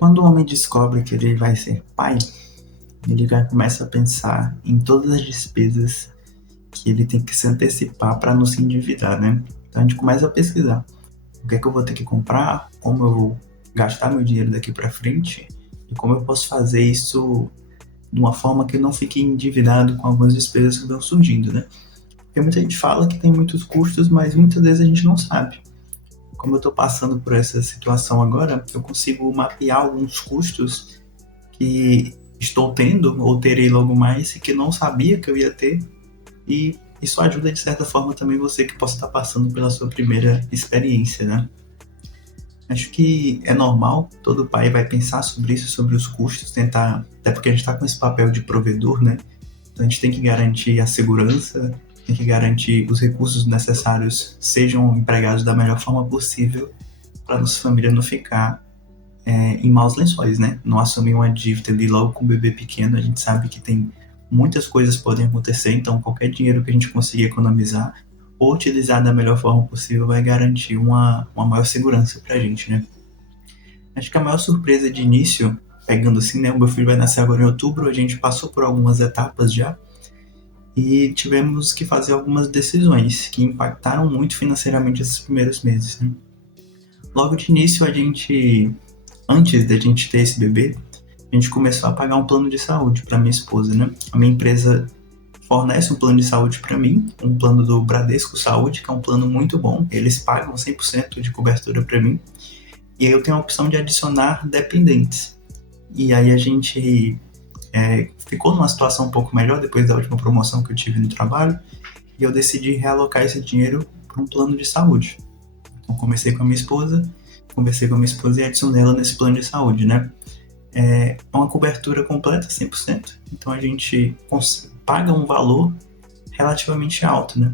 Quando o homem descobre que ele vai ser pai, ele já começa a pensar em todas as despesas que ele tem que se antecipar para não se endividar, né? Então a gente começa a pesquisar o que é que eu vou ter que comprar, como eu vou gastar meu dinheiro daqui para frente e como eu posso fazer isso de uma forma que eu não fique endividado com algumas despesas que vão surgindo, né? Porque muita gente fala que tem muitos custos, mas muitas vezes a gente não sabe. Como eu estou passando por essa situação agora, eu consigo mapear alguns custos que estou tendo ou terei logo mais e que não sabia que eu ia ter, e isso ajuda de certa forma também você que possa estar passando pela sua primeira experiência, né? Acho que é normal, todo pai vai pensar sobre isso, sobre os custos, tentar, até porque a gente está com esse papel de provedor, né? Então a gente tem que garantir a segurança, tem que garantir os recursos necessários sejam empregados da melhor forma possível para nossa família não ficar em maus lençóis, né? Não assumir uma dívida ali logo com o bebê pequeno. A gente sabe que tem muitas coisas que podem acontecer, então qualquer dinheiro que a gente conseguir economizar ou utilizar da melhor forma possível vai garantir uma maior segurança para a gente, né? Acho que a maior surpresa de início, pegando assim, né? O meu filho vai nascer agora em outubro, a gente passou por algumas etapas já e tivemos que fazer algumas decisões que impactaram muito financeiramente esses primeiros meses, né? Logo de início, antes da gente ter esse bebê, a gente começou a pagar um plano de saúde para minha esposa, né? A minha empresa fornece um plano de saúde para mim, um plano do Bradesco Saúde, que é um plano muito bom. Eles pagam 100% de cobertura para mim. E aí eu tenho a opção de adicionar dependentes. E aí a gente ficou numa situação um pouco melhor depois da última promoção que eu tive no trabalho. E eu decidi realocar esse dinheiro para um plano de saúde. Então conversei com a minha esposa e adicionei ela nesse plano de saúde, né? É uma cobertura completa, 100%. Então a gente paga um valor relativamente alto, né?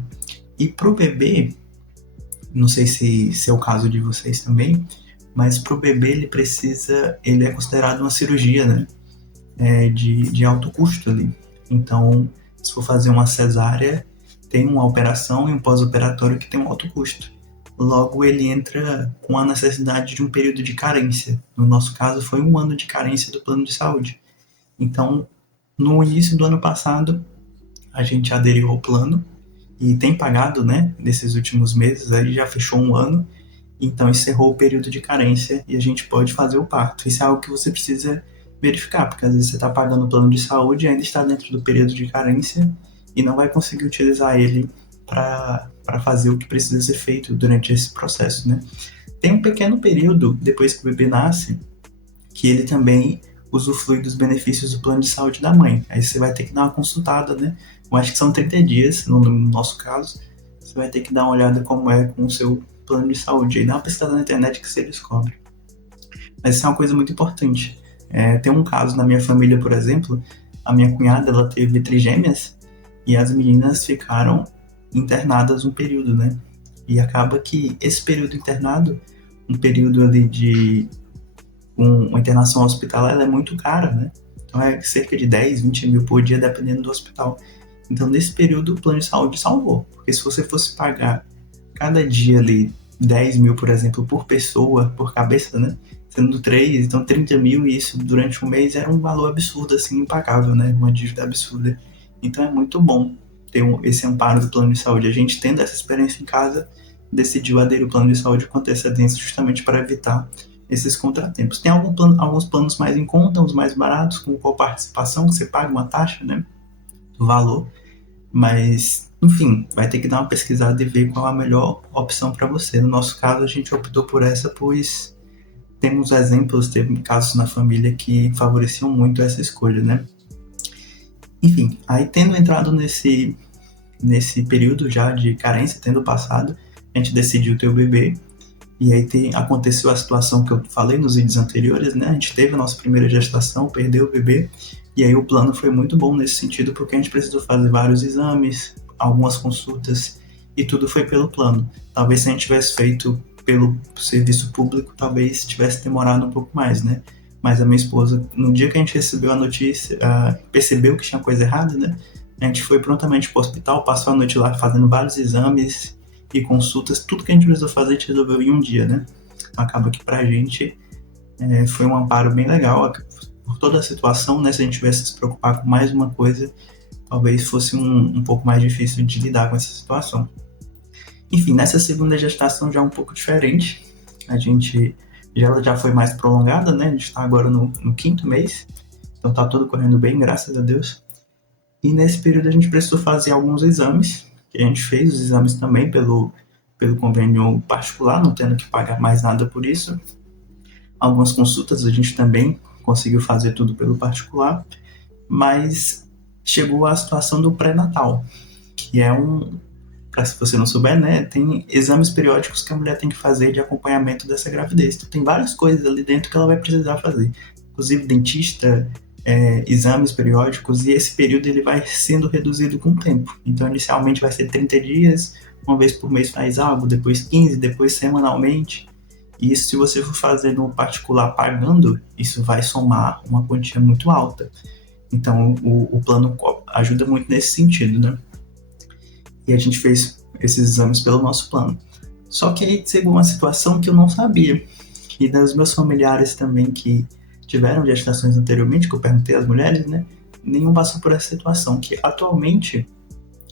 E pro bebê, não sei se é o caso de vocês também, mas pro bebê ele é considerado uma cirurgia, né? De alto custo ali. Então, se for fazer uma cesárea, tem uma operação e um pós-operatório que tem um alto custo. Logo, ele entra com a necessidade de um período de carência. No nosso caso, foi 1 ano de carência do plano de saúde. Então, no início do ano passado, a gente aderiu ao plano e tem pagado, né, nesses últimos meses, aí já fechou 1 ano, então encerrou o período de carência e a gente pode fazer o parto. Isso é algo que você precisa verificar, porque às vezes você está pagando o plano de saúde e ainda está dentro do período de carência e não vai conseguir utilizar ele para fazer o que precisa ser feito durante esse processo, né? Tem um pequeno período depois que o bebê nasce que ele também usufrui dos benefícios do plano de saúde da mãe. Aí você vai ter que dar uma consultada, né? Eu acho que são 30 dias, no nosso caso. Você vai ter que dar uma olhada como é com o seu plano de saúde. Aí dá uma pesquisada na internet que você descobre. Mas isso é uma coisa muito importante. Tem um caso na minha família, por exemplo, a minha cunhada, ela teve trigêmeas e as meninas ficaram internadas um período, né? E acaba que esse período internado, um período ali de uma internação hospitalar, ela é muito cara, né? Então é cerca de 10, 20 mil por dia, dependendo do hospital. Então, nesse período, o plano de saúde salvou. Porque se você fosse pagar cada dia ali 10 mil, por exemplo, por pessoa, por cabeça, né? Sendo 3, então 30 mil, e isso durante um mês era um valor absurdo, assim, impagável, né? Uma dívida absurda. Então é muito bom ter esse amparo do plano de saúde. A gente, tendo essa experiência em casa, decidiu aderir ao plano de saúde com antecedência justamente para evitar esses contratempos. Tem alguns planos mais em conta, uns mais baratos, com participação, que você paga uma taxa, né? Do valor. Mas, enfim, vai ter que dar uma pesquisada e ver qual a melhor opção para você. No nosso caso, a gente optou por essa, pois temos exemplos, teve casos na família que favoreciam muito essa escolha, né? Enfim, aí tendo entrado nesse período já de carência, tendo passado, a gente decidiu ter o bebê. E aí aconteceu a situação que eu falei nos vídeos anteriores, né? A gente teve a nossa primeira gestação, perdeu o bebê, e aí o plano foi muito bom nesse sentido, porque a gente precisou fazer vários exames, algumas consultas, e tudo foi pelo plano. Talvez se a gente tivesse feito pelo serviço público, talvez tivesse demorado um pouco mais, né? Mas a minha esposa, no dia que a gente recebeu a notícia, percebeu que tinha coisa errada, né? A gente foi prontamente para o hospital, passou a noite lá fazendo vários exames e consultas, tudo que a gente precisou fazer, a gente resolveu em um dia, né? Então acaba que pra gente Foi um amparo bem legal por toda a situação, né? Se a gente tivesse que se preocupar com mais uma coisa, talvez fosse um pouco mais difícil de lidar com essa situação. Enfim, nessa segunda gestação já é um pouco diferente. A gente ela já foi mais prolongada, né? A gente está agora no quinto mês, então tá tudo correndo bem, graças a Deus. E nesse período a gente precisou fazer alguns exames, que a gente fez os exames também pelo convênio particular, não tendo que pagar mais nada por isso. Algumas consultas a gente também conseguiu fazer tudo pelo particular, mas chegou a situação do pré-natal, que é se você não souber, né, tem exames periódicos que a mulher tem que fazer de acompanhamento dessa gravidez. Então, tem várias coisas ali dentro que ela vai precisar fazer, inclusive dentista, exames periódicos, e esse período ele vai sendo reduzido com o tempo. Então, inicialmente vai ser 30 dias, uma vez por mês faz algo, depois 15, depois semanalmente. E isso, se você for fazer no particular pagando, isso vai somar uma quantia muito alta. Então, o plano ajuda muito nesse sentido, né? E a gente fez esses exames pelo nosso plano. Só que aí chegou uma situação que eu não sabia. E dos meus familiares também que tiveram gestações anteriormente, que eu perguntei às mulheres, né? Nenhum passou por essa situação, que atualmente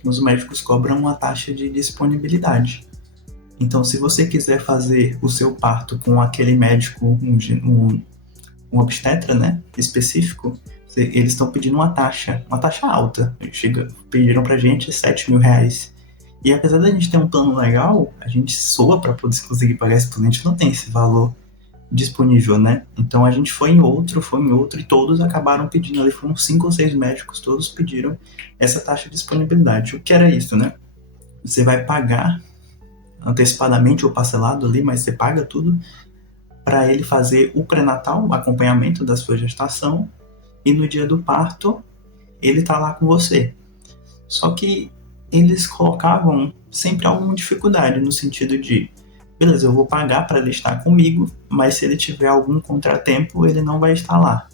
os médicos cobram uma taxa de disponibilidade. Então, se você quiser fazer o seu parto com aquele médico, um obstetra, né, específico, eles estão pedindo uma taxa alta. Pediram pra gente R$ 7.000. E apesar da gente ter um plano legal, a gente soa para poder conseguir pagar esse plano, a gente não tem esse valor disponível, né? Então a gente foi em outro, e todos acabaram pedindo, ali foram 5 ou 6 médicos, todos pediram essa taxa de disponibilidade. O que era isso, né? Você vai pagar antecipadamente ou parcelado ali, mas você paga tudo para ele fazer o pré-natal, o acompanhamento da sua gestação, e no dia do parto ele tá lá com você. Só que eles colocavam sempre alguma dificuldade no sentido de, beleza, eu vou pagar para ele estar comigo, mas se ele tiver algum contratempo, ele não vai estar lá.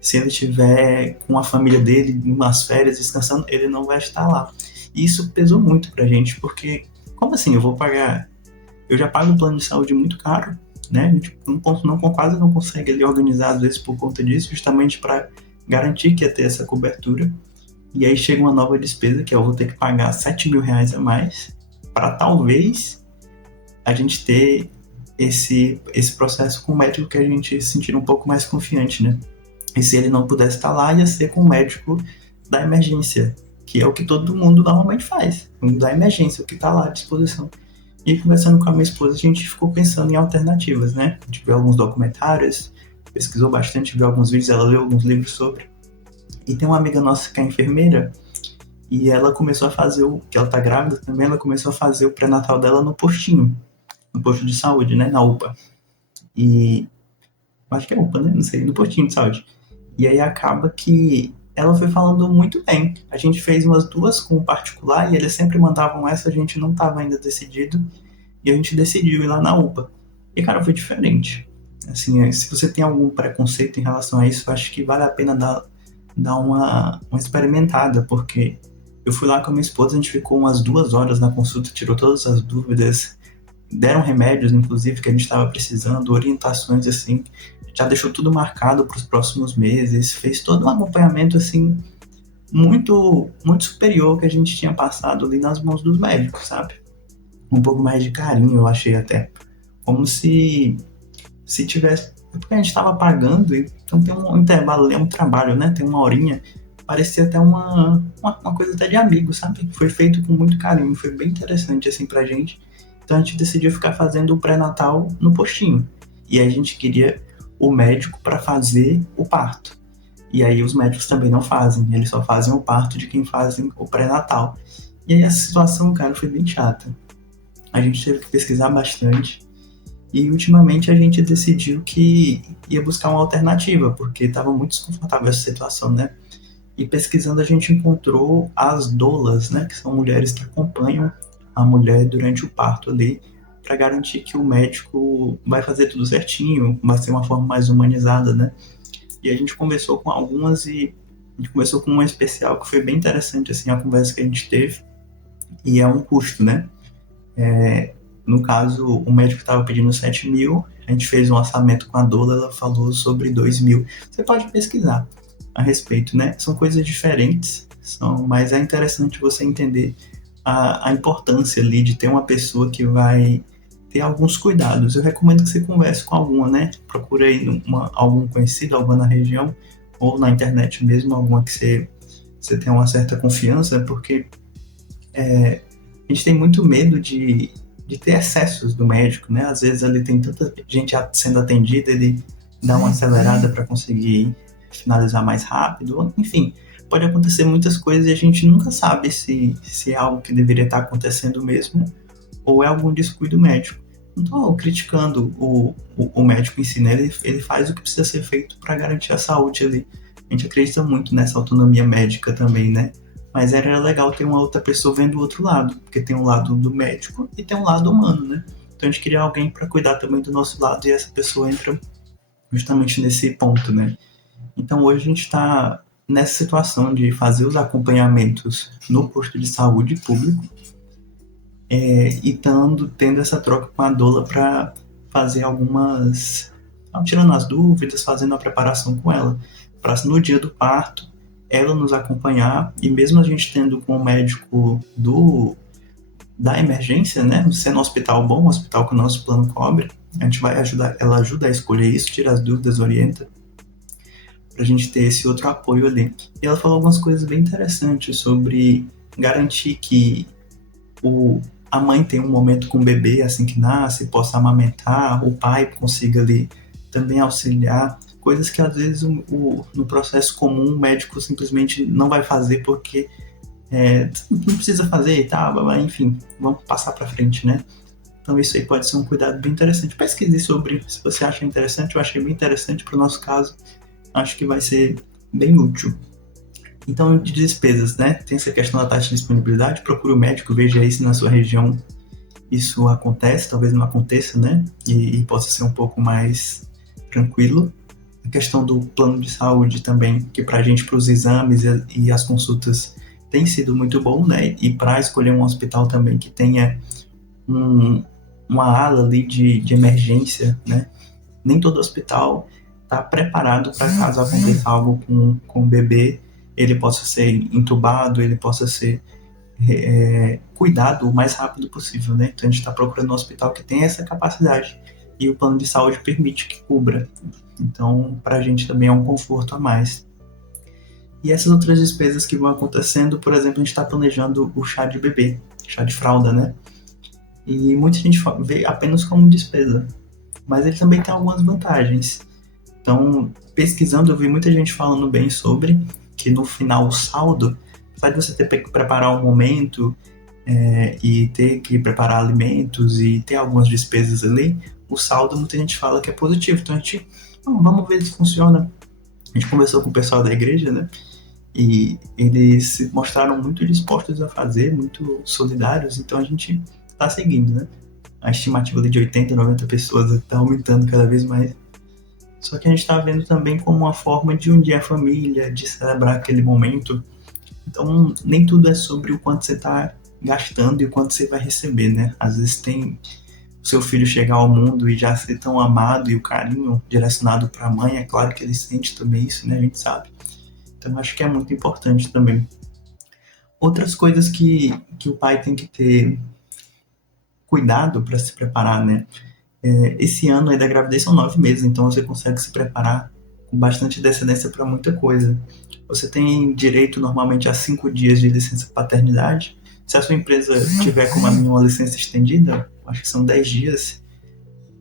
Se ele estiver com a família dele, em umas férias, descansando, ele não vai estar lá. E isso pesou muito pra gente, porque como assim eu vou pagar? Eu já pago um plano de saúde muito caro, né? A gente quase não consegue ali organizar, às vezes, por conta disso, justamente para garantir que ia ter essa cobertura. E aí chega uma nova despesa, que eu vou ter que pagar R$ 7.000 a mais, para talvez a gente ter esse processo com o médico que a gente se sentir um pouco mais confiante, né? E se ele não pudesse estar lá, ia ser com o médico da emergência, que é o que todo mundo normalmente faz, da emergência, o que está lá à disposição. E conversando com a minha esposa, a gente ficou pensando em alternativas, né? A gente viu alguns documentários, pesquisou bastante, viu alguns vídeos, ela leu alguns livros sobre. E tem uma amiga nossa que é enfermeira, e ela começou a fazer que ela tá grávida também, ela começou a fazer o pré-natal dela no postinho, no posto de saúde, né? Na UPA. E acho que é UPA, né? Não sei, no postinho de saúde. E aí acaba que ela foi falando muito bem. A gente fez umas 2 com o particular e eles sempre mandavam essa, a gente não estava ainda decidido. E a gente decidiu ir lá na UPA. E, cara, foi diferente. Assim, se você tem algum preconceito em relação a isso, eu acho que vale a pena dar uma experimentada, porque eu fui lá com a minha esposa, a gente ficou umas 2 horas na consulta, tirou todas as dúvidas, deram remédios, inclusive, que a gente estava precisando, orientações, assim, já deixou tudo marcado para os próximos meses, fez todo um acompanhamento, assim, muito, muito superior que a gente tinha passado ali nas mãos dos médicos, sabe? Um pouco mais de carinho, eu achei até. Como se tivesse... Porque a gente estava pagando, então tem um intervalo, é um trabalho, né? Tem uma horinha. Parecia até uma coisa até de amigo, sabe? Foi feito com muito carinho, foi bem interessante, assim, pra gente. Então a gente decidiu ficar fazendo o pré-natal no postinho. E a gente queria o médico para fazer o parto. E aí os médicos também não fazem, eles só fazem o parto de quem fazem o pré-natal. E aí essa situação, cara, foi bem chata. A gente teve que pesquisar bastante. E ultimamente a gente decidiu que ia buscar uma alternativa, porque estava muito desconfortável essa situação, né? E pesquisando a gente encontrou as doulas, né? Que são mulheres que acompanham a mulher durante o parto ali, para garantir que o médico vai fazer tudo certinho, vai ser uma forma mais humanizada, né? E a gente conversou com algumas e a gente conversou com uma especial que foi bem interessante, assim, a conversa que a gente teve. E é um custo, né? No caso, o médico estava pedindo 7 mil, A gente fez um orçamento com a Dola, ela falou sobre 2.000. Você pode pesquisar a respeito, né? São coisas diferentes, mas é interessante você entender a importância ali de ter uma pessoa que vai ter alguns cuidados. Eu recomendo que você converse com alguma, né? Procure aí algum conhecido, alguma na região, ou na internet mesmo, alguma que você tenha uma certa confiança, porque a gente tem muito medo de ter excessos do médico, né? Às vezes ali tem tanta gente sendo atendida, ele dá uma acelerada para conseguir finalizar mais rápido, enfim, pode acontecer muitas coisas e a gente nunca sabe se é algo que deveria estar acontecendo mesmo ou é algum descuido médico. Não estou criticando o médico em si, né? Ele faz o que precisa ser feito para garantir a saúde ali. A gente acredita muito nessa autonomia médica também, né? Mas era legal ter uma outra pessoa vendo o outro lado, porque tem um lado do médico e tem um lado humano, né? Então a gente queria alguém para cuidar também do nosso lado e essa pessoa entra justamente nesse ponto, né? Então hoje a gente está nessa situação de fazer os acompanhamentos no posto de saúde público e tendo essa troca com a doula para fazer algumas, tirando as dúvidas, fazendo a preparação com ela, para no dia do parto ela nos acompanhar e mesmo a gente tendo com o médico da emergência, né, sendo um hospital bom, um hospital que o nosso plano cobre, a gente vai ajudar, ela ajuda a escolher isso, tira as dúvidas, orienta, para a gente ter esse outro apoio ali. E ela falou algumas coisas bem interessantes sobre garantir que a mãe tem um momento com o bebê assim que nasce, possa amamentar, o pai consiga ali também auxiliar, coisas que às vezes no processo comum o médico simplesmente não vai fazer porque não precisa fazer e tal, enfim, vamos passar para frente, né? Então isso aí pode ser um cuidado bem interessante. Pesquise sobre, se você acha interessante, eu achei bem interessante para o nosso caso, acho que vai ser bem útil. Então, de despesas, né? Tem essa questão da taxa de disponibilidade, procure o médico, veja aí se na sua região isso acontece, talvez não aconteça, né? E possa ser um pouco mais tranquilo. A questão do plano de saúde também, que para a gente, para os exames e as consultas, tem sido muito bom, né? E para escolher um hospital também que tenha uma ala ali de emergência, né? Nem todo hospital está preparado para caso aconteça algo com o bebê, ele possa ser entubado, ele possa ser cuidado o mais rápido possível, né? Então a gente está procurando um hospital que tenha essa capacidade e o plano de saúde permite que cubra. Então, para a gente também é um conforto a mais. E essas outras despesas que vão acontecendo, por exemplo, a gente está planejando o chá de bebê, chá de fralda, né? E muita gente vê apenas como despesa, mas ele também tem algumas vantagens. Então, pesquisando, eu vi muita gente falando bem sobre que no final o saldo, apesar de você ter que preparar um momento e ter que preparar alimentos e ter algumas despesas ali, o saldo muita gente fala que é positivo. Então a gente, vamos ver se funciona. A gente conversou com o pessoal da igreja, né? E eles se mostraram muito dispostos a fazer, muito solidários, então a gente está seguindo, né? A estimativa de 80, 90 pessoas está aumentando cada vez mais. Só que a gente está vendo também como uma forma de unir a família, de celebrar aquele momento. Então, nem tudo é sobre o quanto você está gastando e o quanto você vai receber, né? Às vezes tem o seu filho chegar ao mundo e já ser tão amado e o carinho direcionado para a mãe, é claro que ele sente também isso, né? A gente sabe. Então, acho que é muito importante também. Outras coisas que o pai tem que ter cuidado para se preparar, né? Esse ano aí da gravidez são 9 meses, então você consegue se preparar com bastante antecedência para muita coisa. Você tem direito normalmente a 5 dias de licença paternidade. Se a sua empresa tiver como a minha uma licença estendida, acho que são 10 dias,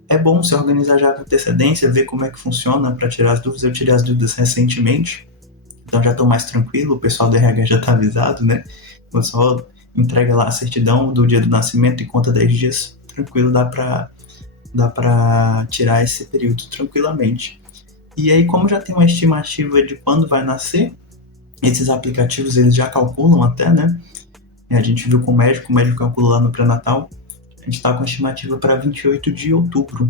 é bom se organizar já com antecedência, ver como é que funciona para tirar as dúvidas. Eu tirei as dúvidas recentemente, então já estou mais tranquilo, o pessoal do RH já está avisado, né? Então só entrega lá a certidão do dia do nascimento e conta 10 dias, tranquilo, dá para tirar esse período tranquilamente. E aí, como já tem uma estimativa de quando vai nascer, esses aplicativos eles já calculam até, né? A gente viu com o médico calcula lá no pré-natal, a gente está com a estimativa para 28 de outubro.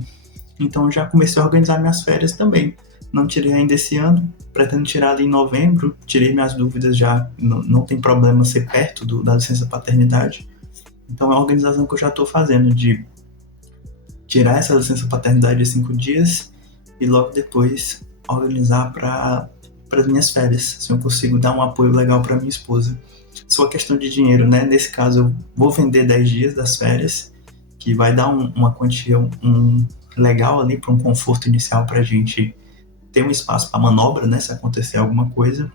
Então já comecei a organizar minhas férias também. Não tirei ainda esse ano, pretendo tirar ali em novembro, tirei minhas dúvidas já, não tem problema ser perto da licença paternidade. Então é uma organização que eu já estou fazendo de tirar essa licença paternidade de 5 dias e logo depois organizar para as minhas férias, se eu consigo dar um apoio legal para minha esposa. Só questão de dinheiro, né? Nesse caso, eu vou vender 10 dias das férias, que vai dar uma quantia legal ali para um conforto inicial para a gente ter um espaço para manobra, né? Se acontecer alguma coisa.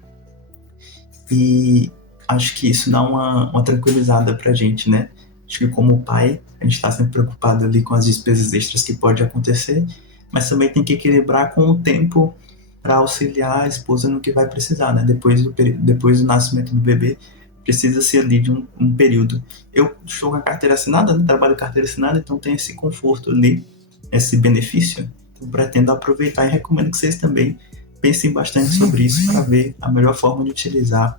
E acho que isso dá uma tranquilizada para a gente, né? Acho que como pai, a gente está sempre preocupado ali com as despesas extras que pode acontecer, mas também tem que equilibrar com o tempo para auxiliar a esposa no que vai precisar, né? Depois do nascimento do bebê, precisa ser ali de um período. Eu estou com a carteira assinada, né? Trabalho com carteira assinada, então tem esse conforto ali, esse benefício. Então, pretendo aproveitar e recomendo que vocês também pensem bastante sobre isso para ver a melhor forma de utilizar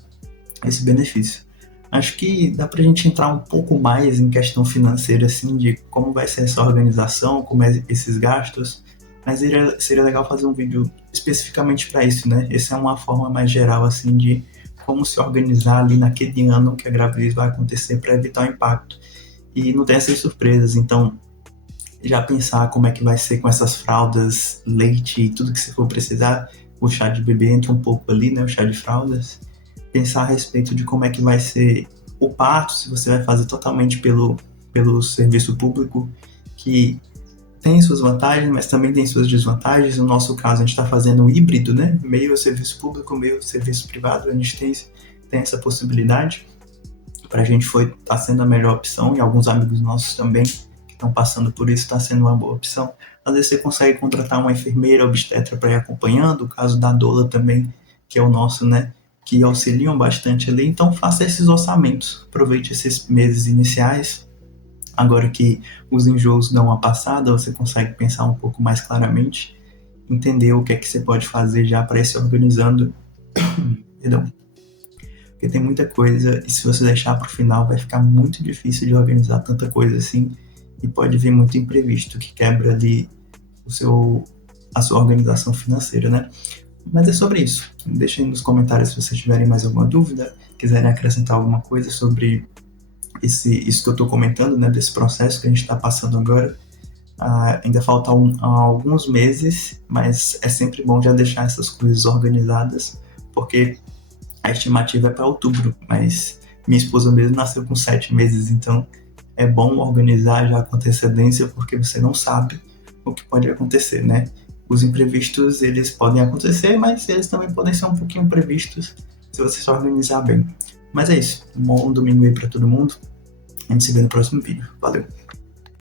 esse benefício. Acho que dá para a gente entrar um pouco mais em questão financeira, assim, de como vai ser essa organização, como é esses gastos, mas seria legal fazer um vídeo especificamente para isso, né? Essa é uma forma mais geral, assim, de como se organizar ali naquele ano que a gravidez vai acontecer para evitar o impacto e não ter essas surpresas. Então, já pensar como é que vai ser com essas fraldas, leite e tudo que você for precisar. O chá de bebê entra um pouco ali, né? O chá de fraldas. Pensar a respeito de como é que vai ser o parto, se você vai fazer totalmente pelo serviço público, que tem suas vantagens, mas também tem suas desvantagens. No nosso caso, a gente está fazendo um híbrido, né? Meio serviço público, meio serviço privado. A gente tem essa possibilidade. Para a gente está sendo a melhor opção, e alguns amigos nossos também que estão passando por isso está sendo uma boa opção. Às vezes você consegue contratar uma enfermeira obstetra para ir acompanhando, o caso da doula também, que é o nosso, né? Que auxiliam bastante ali. Então faça esses orçamentos, aproveite esses meses iniciais. Agora que os enjoos dão uma passada, você consegue pensar um pouco mais claramente, entender o que é que você pode fazer já para ir se organizando. Perdão. Porque tem muita coisa, e se você deixar para o final, vai ficar muito difícil de organizar tanta coisa assim, e pode vir muito imprevisto que quebra ali a sua organização financeira, né? Mas é sobre isso. Deixem nos comentários se vocês tiverem mais alguma dúvida, quiserem acrescentar alguma coisa sobre isso que eu estou comentando, né, desse processo que a gente está passando agora. Ainda faltam alguns meses, mas é sempre bom já deixar essas coisas organizadas, porque a estimativa é para outubro, mas minha esposa mesmo nasceu com 7 meses, então é bom organizar já com antecedência, porque você não sabe o que pode acontecer, né? Os imprevistos, eles podem acontecer, mas eles também podem ser um pouquinho previstos se você se organizar bem. Mas é isso. Um bom domingo aí para todo mundo. A gente se vê no próximo vídeo. Valeu!